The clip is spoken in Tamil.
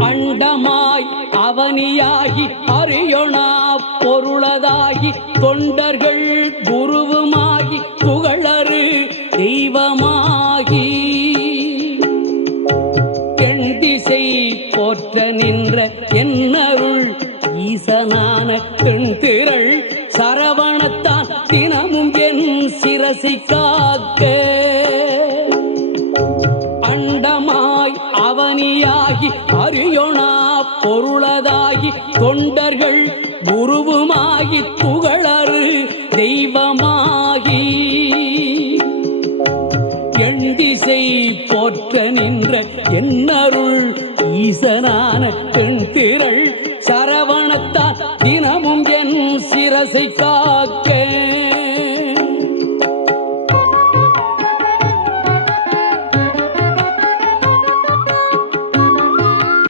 அண்டமாய் அவனியாகி அறியொணா பொருளதாகி தொண்டர்கள் குருவுமாகி புகழறு தெய்வமாகி எண் திசை போற்ற நின்ற என்னருள் ஈசனான பெண் திரள் சரவணத்தான் தினமும் என் சிரசை காக்க அண்டமாய் அவனியாகி அறியொணா பொருளதாகி தொண்டர்கள் குருவுமாகி புகழறு தெய்வமாகி எண் திசை போற்ற நின்ற என்னருள் ஈசனான பெண் திரள் சரவணத்தான் தினமும் என் சிரசை காக்க